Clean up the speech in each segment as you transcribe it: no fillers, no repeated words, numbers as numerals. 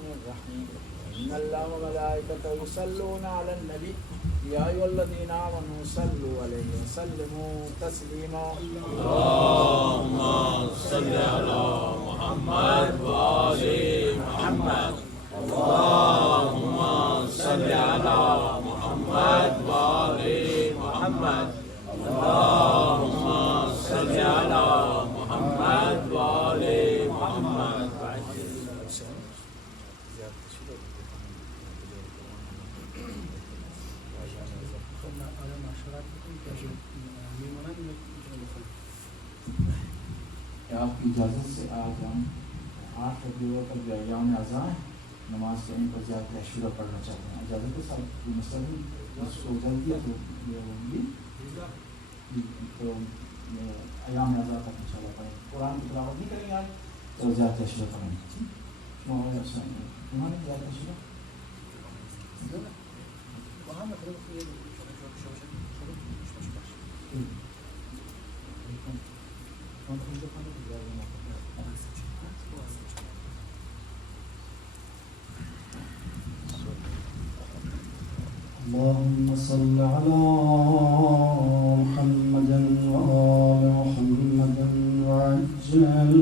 الرحمن الرحيم إن الله وملائكته يصلون على النبي يا أيها الذين آمنوا صلوا عليه وسلموا تسليما اللهم صل على محمد وآل محمد اللهم صل على محمد وآل محمد اللهم صل على محمد وآل محمد आपकी इजाज़त से आज हम 8 रबीउल अव्वल के अय्याम अज़ा नमाज के इन पर ज़्यादा अशूरा पढ़ना चाहते हैं। इजाज़त के साथ मसलन इसको जल्दी तो ये होगी तो अय्याम अज़ा तक इंशाअल्लाह पढ़ेंगे। कुरान की तिलावत नहीं करेंगे आज तो ज़्यादा अशूरा पढ़ेंगे। तुम्हारे ज़्यादा अशूरा اللهم صل على محمد وآل محمد وعجل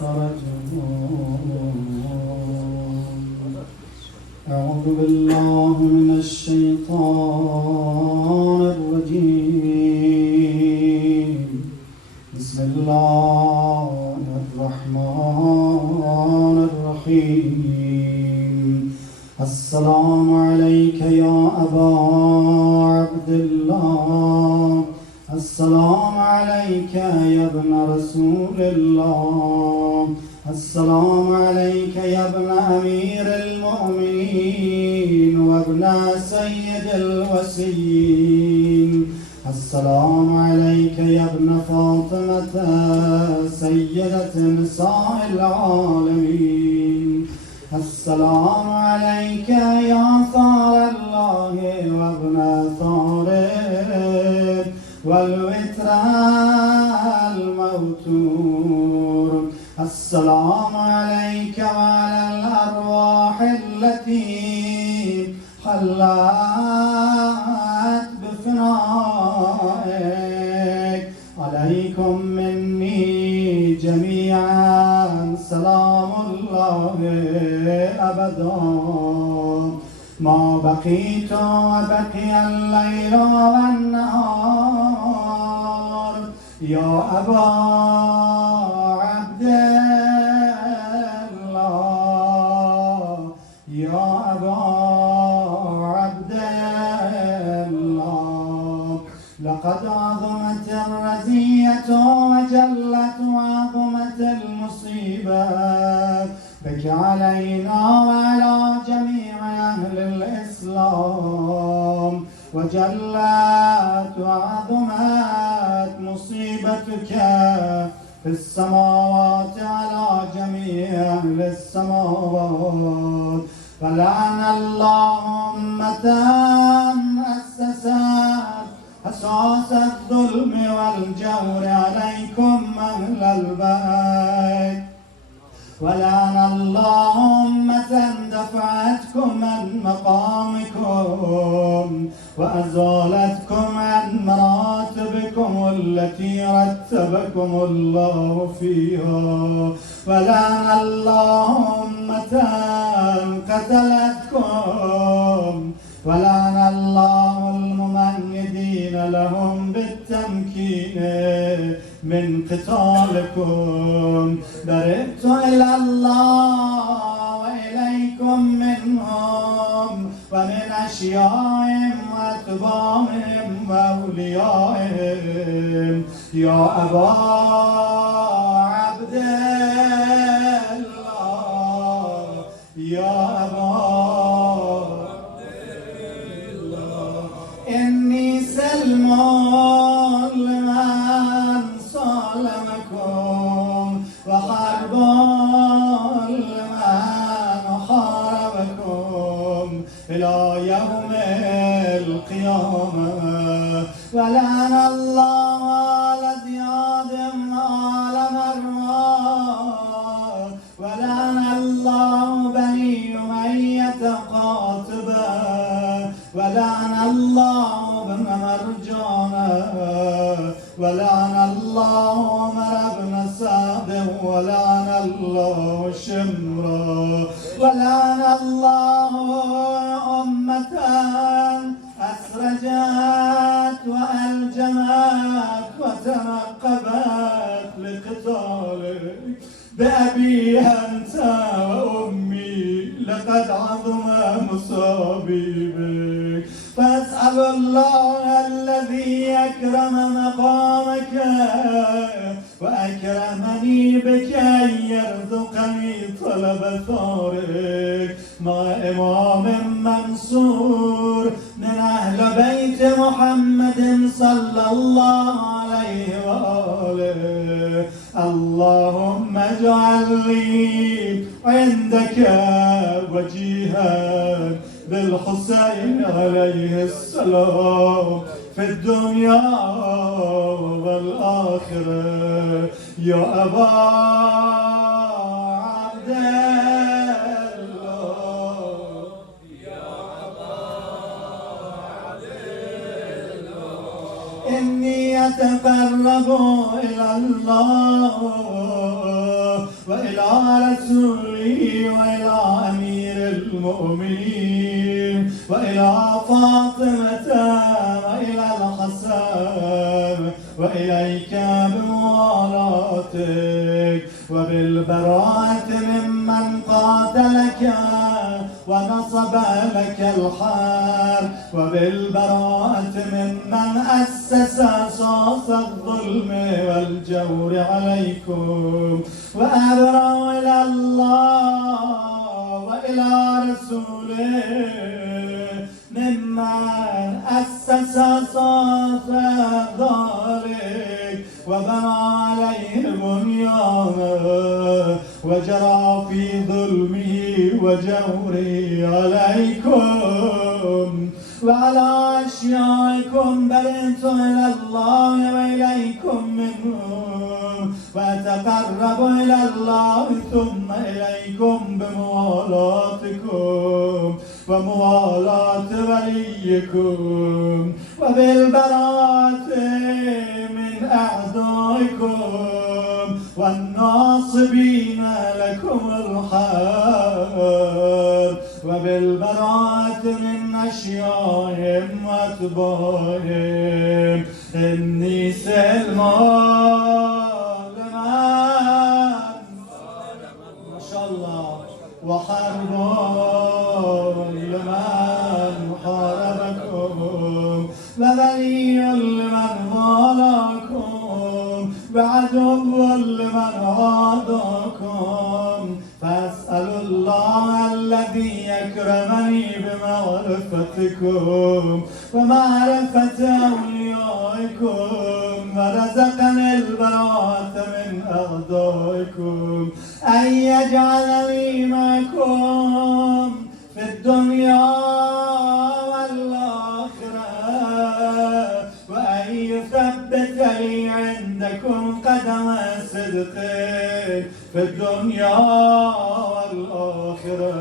فرجهم. أعوذ بالله من الشيطان الرجيم. بسم الله الرحمن الرحيم. السلام عليك يا أبا عبد الله. السلام عليك يا ابن رسول الله. السلام عليك يا ابن أمير المؤمنين وابن سيد الوسيين. السلام عليك يا ابن فاطمة سيدة نساء العالمين. السلام عليك يا ثار الله وابن ثاره والوتر الموتور. السلام عليك وعلى الأرواح التي حلت بفنائك. عليكم مني جميعا سلام الله أبدا ما بقيت وبقي الليل والنهار. يا أبا عبد الله يا أبا عبد الله لقد عظمت الرزية وجلت وعظمت المصيبة بك علينا وعلى جميع أهل الإسلام. وجلت وعظمت مصيبتك في السماوات على جميع أهل السماوات. فلعن الله أمة أسست أساس الظلم والجور عليكم أهل البيت. ولعن الله أمة دفعتكم عن مقامكم وأزالتكم عن مراتبكم التي رتبكم الله فيها. ولعن الله أمة قتلتكم. ولعن الله الممهدين لهم بالتمكين من قتالكم. برئت إلى الله وإليكم منهم ومن أشيائهم وأتباعهم وأوليائهم. يا أبا عبد الله يا أبا إني سلم لمن صالمكم وحرب لمن حاربكم إلى يوم القيامة. ولعن الله على زياد وعلى مروان. ولعن الله وشمرا ولعن الله أمة أسرجت وألجمت وتنقبت لقتالك بأبي أنت وأمي لقد عظم مصابي بك فأسأل الله الذي أكرم مقامك وأكرمني بك أن يرزقني طلب ثارك مع إمام منصور من أهل بيت محمد صلى الله عليه وآله اللهم اجعل لي عندك وجيها بالحسين عليه السلام في الدنيا والآخرة يا أبا عبد الله يا أبا عبد الله إني أتقرب إلى الله وإلى رسوله وإلى أمير المؤمنين وإلى فاطمة وإلى الحسن وإليك بموالاتك وبالبراءة ممن قاتلك ونصب لك الحرب وبالبراءة ممن أسس أساس الظلم والجور عليكم وأبرأ إلى الله وإلى رسوله ممن أسس أساس ذلك وبنى عليه بنيانه وجرى في ظلمه وجوره عليكم وعلى أشيائكم برئت إلى الله وإليكم منهم وأتقرب إلى الله ثم إليكم بموالاتكم وموالاة وليكم وبالبراءة من أعدائكم والناصبين لكم الحرب وبالبراءة من أشيائهم وأتباعهم إني سلمان ما شاء الله وحرب لمن حاربكم وولي لمن والاكم وعدو لمن عاداكم فأسأل الله الذي أكرمني بمعرفتكم ومعرفة أوليائكم ورزقني البراءة من أعدائكم أن يجعلني معكم في الدنيا والآخرة وأن يثبت لي عندكم قدم صدق في الدنيا والآخرة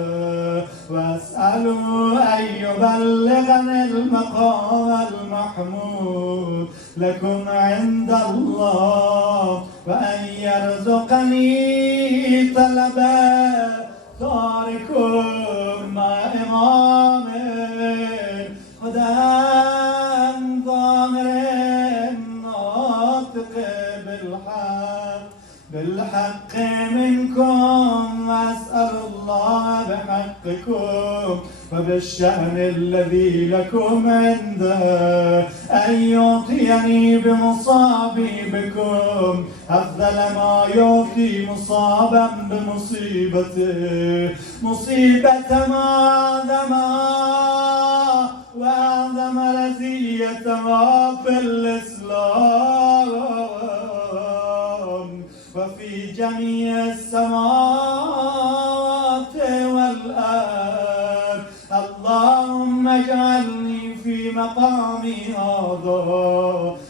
وأسأل أن يبلغني المقام المحمود لكم عند الله وأن يرزقني طلب ثاركم مع إمام هدى ضامر ناطق بالحق منكم وأسأل الله بحقكم وبالشأن الذي لكم عنده أن يعطيني بمصابي بكم أفضل ما يعطي مصابا بمصيبته مصيبة ما أعظمها وأعظم رزية ما في الإسلام وفي جميع السماوات والأرض اللهم اجعلني في مقامي هذا